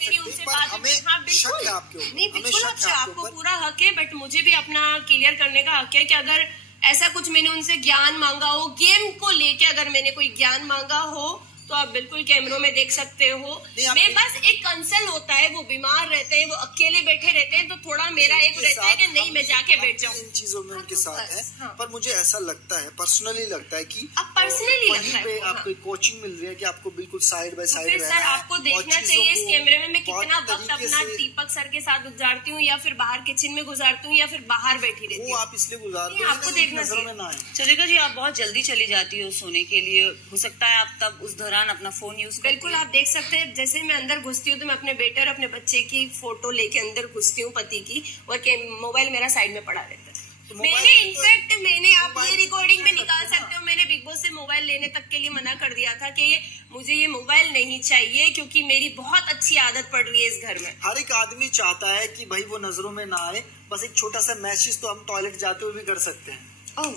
मेरी उनसे बात हाँ बिल्कुल नहीं, बिल्कुल अच्छा, आपको पूरा हक है, बट मुझे भी अपना क्लियर करने का हक है कि अगर ऐसा कुछ मैंने उनसे ज्ञान मांगा हो, गेम को लेके अगर मैंने कोई ज्ञान मांगा हो, तो आप बिल्कुल कैमरों में देख सकते हो। मैं बस एक कंसर्न होता है, वो बीमार रहते हैं, वो अकेले बैठे रहते हैं, तो थोड़ा मेरा एक रहता है कि नहीं मैं जाके बैठ जाऊँ। इन चीजों में उनके साथ है, पर मुझे ऐसा लगता है, पर्सनली लगता है कि वहीं पे आपको कोचिंग मिल रही है कि आपको बिल्कुल साइड बाय साइड सर आपको देखना चाहिए इस कैमरे में मैं कितना वक्त अपना दीपक सर के साथ गुजारती हूँ, या फिर बाहर किचन में गुजारती हूँ, या फिर बाहर बैठी रहती हूँ। वो आप इसलिए गुजारते हैं, आपको देखना चाहिए। चलेगा जी, आप बहुत जल्दी चली जाती हो सोने के लिए, हो सकता है आप तब उस दौरान अपना फोन यूज। बिल्कुल आप देख सकते हैं, जैसे मैं अंदर घुसती हूँ तो मैं अपने बेटे और अपने बच्चे की फोटो लेके अंदर घुसती हूँ, पति की, और मोबाइल मेरा साइड में पड़ा रहता है। मैंने इनफैक्ट आप ये रिकॉर्डिंग में निकाल सकते हो, मैंने बिग बॉस से मोबाइल लेने तक के लिए मना कर दिया था कि मुझे ये मोबाइल नहीं चाहिए, क्योंकि मेरी बहुत अच्छी आदत पड़ रही है इस घर में। हर एक आदमी चाहता है कि भाई वो नजरों में ना आए, बस एक छोटा सा मैसेज तो हम टॉयलेट जाते हुए भी कर सकते हैं। ओह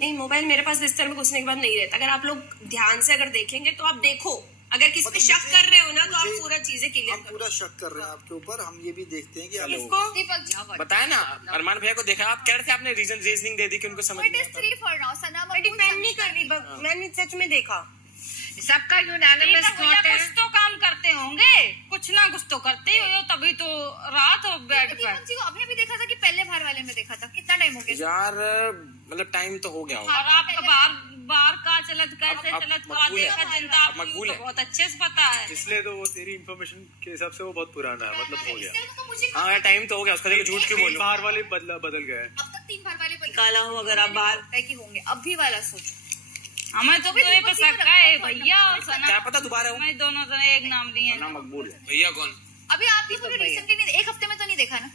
नहीं, मोबाइल मेरे पास बिस्तर में घुसने के बाद नहीं रहता। अगर आप लोग ध्यान से अगर देखेंगे तो आप देखो, अगर किसी पे शक कर रहे हो ना तो आप पूरा चीजें क्लियर हम पूरा शक कर रहे हैं आपके ऊपर। हम ये भी देखते हैं कि आप इसको बताया ना, अरमान भैया को देखा, आप कह रहे थे आपने रीजनिंग दे दी कि उनको समझ नहीं आता। डिपेंड नहीं कर रही, मैंने सच में देखा सबका यूनानिमस वोट है। कुछ तो काम करते होंगे, कुछ ना कुछ तो करते ही हो, तभी तो रात हो बेड पर। अभी भी देखा था कि पहले बाहर वाले में देखा था, कितना टाइम हो गया यार, मतलब टाइम तो हो गया होगा। और आपका बार का चलत कैसे चलत हुआ देखा जनता आपको तो बहुत अच्छे से पता है, इसलिए तो वो तेरी इन्फॉर्मेशन के हिसाब से वो बहुत पुराना है, मतलब हो गया। हाँ टाइम तो हो गया उसका, झूठ क्यों बोलूं। बाहर वाले बदल गए। अब तक 3 बार वाले निकाला हो, अगर आप बाहर की होंगे, अब भी वाला सोचो। हमें तो ये तो शक्का है भैया और सना, क्या पता दोबारा मैं दोनों जने एक नाम लिए नाम मकबूल है। भैया कौन? अभी आप ये रिसेंटली नहीं, एक हफ्ते में तो नहीं देखा ना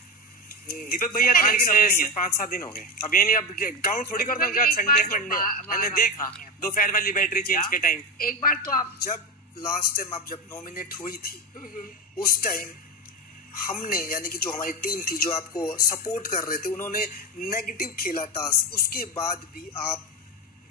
दीपक भैया? 5-7 दिन हो गए। अब ये नहीं, अब काउंट थोड़ी कर दूंगा। संडे मंडे मैंने देखा दोपहर वाली बैटरी चेंज के टाइम। एक बार तो आप जब लास्ट टाइम आप जब नॉमिनेट हुई थी, उस टाइम हमने, यानी कि जो हमारी टीम थी जो आपको सपोर्ट कर रहे थे, उन्होंने नेगेटिव खेला टास्क, उसके बाद भी आप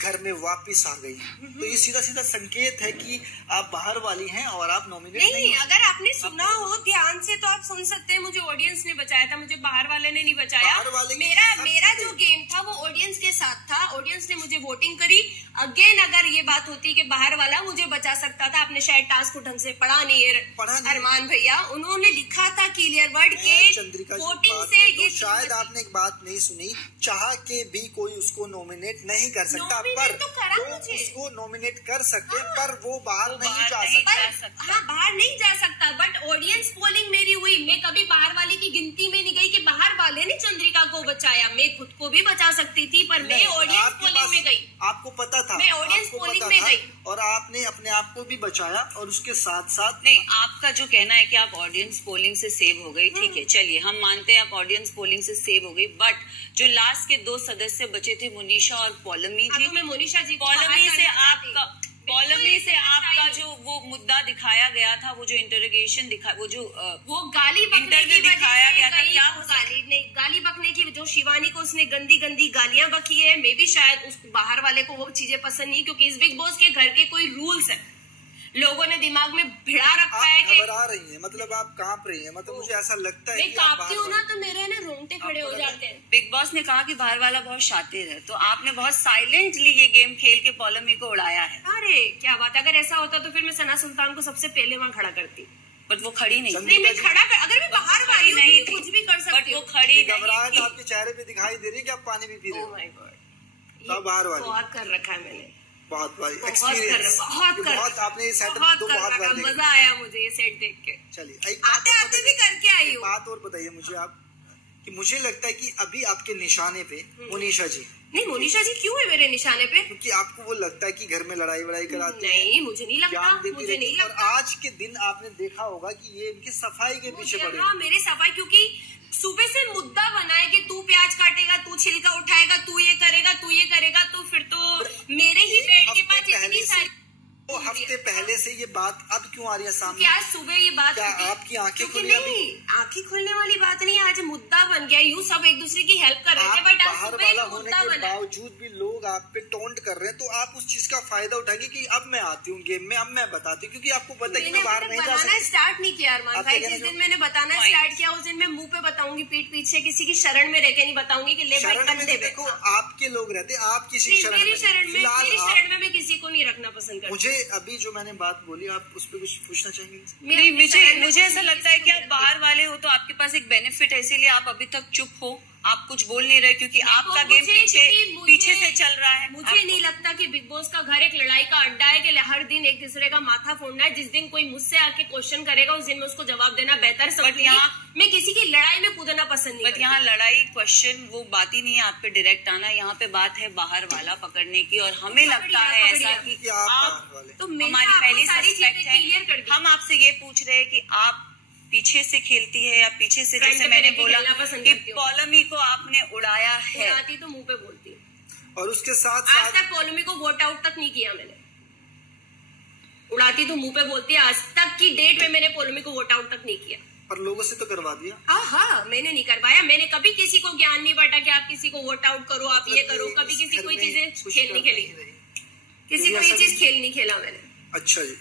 घर में वापस आ गई। तो ये सीधा सीधा संकेत है कि आप बाहर वाली हैं और आप नॉमिनेट नहीं। अगर आपने सुना हो ध्यान से तो आप सुन सकते हैं, मुझे ऑडियंस ने बचाया था, मुझे बाहर वाले ने नहीं बचाया। मेरा जो गेम था वो ऑडियंस के साथ था, ऑडियंस ने मुझे वोटिंग करी। अगेन अगर ये बात होती कि बाहर वाला मुझे बचा सकता था, आपने शायद टास्क को ढंग से पढ़ा नहीं है अरमान भैया, उन्होंने लिखा था क्लियर वर्ड के वोटिंग से ये शायद आपने एक बात नहीं सुनी, चाह के भी कोई उसको नॉमिनेट नहीं कर सकता, पर तो उसको नॉमिनेट कर सकते हैं, पर वो बाहर नहीं जा सकता। हाँ बाहर नहीं जा सकता, बट ऑडियंस पोलिंग मेरी हुई। मैं कभी बाहर वाले की गिनती में नहीं गई कि बाहर वाले ने चंद्रिका को बचाया, मैं खुद को भी बचा सकती थी, पर मैं ऑडियंस पोलिंग में गई। आपको पता था, मैं ऑडियंस पोलिंग में गई और आपने अपने आप को भी बचाया, और उसके साथ साथ नहीं, आपका जो कहना है कि आप ऑडियंस पोलिंग से सेव हो गई, ठीक है, चलिए हम मानते हैं आप ऑडियंस पोलिंग से सेव हो गई, बट जो लास्ट के 2 सदस्य बचे थे, मोनिशा और पौलमी जी, मैं मोनिशा जी पौलमी से आपका जो वो मुद्दा दिखाया गया था, वो जो इंटरोगेशन वो गाली बकने की दिखाया गया था, क्या गाली बकने की, जो शिवानी को उसने गंदी गंदी गालियां बकी है, मे भी शायद उस बाहर वाले को वो चीजें पसंद नहीं, क्योंकि इस बिग बॉस के घर के कोई रूल्स है, लोगों ने दिमाग में भिड़ा रखा है कि घबरा रही है, मतलब आप कांप रही है, मतलब मुझे ऐसा लगता है मैं कांपती हूँ ना तो मेरे ना रोंगटे खड़े हो जाते हैं। बिग बॉस ने कहा कि बाहर वाला बहुत शातिर है, तो आपने बहुत साइलेंटली ये गेम खेल के पौलमी को उड़ाया है। अरे क्या बात, अगर ऐसा होता तो फिर मैं सना सुल्तान को सबसे पहले वहाँ खड़ा करती, बट वो खड़ी नहीं थी। मैं खड़ा अगर मैं बाहर वाली नहीं थी, कुछ भी कर सकती, बट वो खड़ी घबराहट आपके चेहरे पे दिखाई दे रही है कि आप पानी भी पी रहे हो। ओह माय गॉड, बाहर वाली बहुत कर रखा है मैंने, बहुत एक्सपीरियंस, बहुत आपने ये सेटअप तो बहुत बार देखा, मजा आया मुझे ये सेट देख के। चलिए आते भी करके आई हूँ। बात और बताइए मुझे आप, कि मुझे लगता है कि अभी आपके निशाने पे मोनिशा जी नहीं, मोनिशा जी क्यों है मेरे निशाने पे? क्योंकि आपको वो लगता है कि घर में लड़ाई वड़ाई कराती है। नहीं, मुझे नहीं लगता, मुझे नहीं लगता। और आज के दिन आपने देखा होगा कि ये इनकी सफाई के पीछे पड़े। हाँ, मेरी सफाई, क्योंकि सुबह से मुद्दा बना है कि तू प्याज काटेगा, तू छिलका उठाएगा, तू ये करेगा, तू ये करेगा, तो फिर तो मेरे ही पेट के पास इतनी सारी तो हफ्ते पहले से ये बात अब क्यों आ रही है सामने? क्या सुबह ये बात क्या आपकी आंखें खुली? नहीं, आंखें खुलने वाली बात नहीं, आज मुद्दा बन गया। यूँ सब एक दूसरे की हेल्प कर रहे थे, बट आज बाहर सुबह वाला एक होने मुद्दा के बना। बावजूद भी लोग आप पे टोंट कर रहे हैं, तो आप उस चीज का फायदा उठाएंगे कि अब मैं आती हूँ गेम में, अब मैं बताती हूँ, क्योंकि आपको पता है कि मैं बाहर नहीं जा बताना सकती। स्टार्ट नहीं किया अरमान भाई। जिस दिन मैंने बताना स्टार्ट किया उस दिन मैं मुंह पे बताऊंगी, पीठ पीछे किसी की शरण में रह के नहीं बताऊंगी कि ले भाई कंधे पे। देखो आपके लोग रहते, आप किसी मेरी शरण में मैं किसी को नहीं रखना पसंद करती। मुझे अभी जो मैंने बात बोली, आप उस पर कुछ पूछना चाहेंगे? नहीं, मुझे ऐसा लगता है कि आप बाहर वाले हो तो आपके पास एक बेनिफिट है, इसीलिए आप अभी तक चुप हो, आप कुछ बोल नहीं रहे, क्योंकि आपका गेम पीछे से चल रहा है। मुझे नहीं लगता कि बिग बॉस का घर एक लड़ाई का अड्डा है कि हर दिन एक दूसरे का माथा फोड़ना है। जिस दिन कोई मुझसे आके क्वेश्चन करेगा उस दिन में उसको जवाब देना बेहतर समझती हूँ। मैं किसी की लड़ाई में कूदना पसंद नहीं करती। यहाँ लड़ाई क्वेश्चन वो बात ही नहीं है आप पे डायरेक्ट आना, यहाँ पे बात है बाहर वाला पकड़ने की। और हमें लगता है ऐसा कि आप तो हमारी पहली सस्पेक्ट है। हम आपसे ये पूछ रहे हैं कि आप पीछे से खेलती है या पीछे से, जैसे मैंने बोला कि पॉलमी को आपने उड़ाया है। उड़ाती तो मुंह पे बोलती है, और उसके साथ आज तक पॉलमी को वोट आउट तक नहीं किया मैंने। उड़ाती तो मुंह पे बोलती है, आज तक की डेट में मैंने पॉलमी को वोट आउट तक नहीं किया। पर लोगों से तो करवा दिया। हाँ, मैंने नहीं करवाया। मैंने कभी किसी को ज्ञान नहीं बांटा कि आप किसी को वोट आउट करो, आप ये करो। कभी किसी कोई चीजें खेल नहीं खेली, किसी कोई चीज खेल नहीं खेला मैंने। अच्छा जी।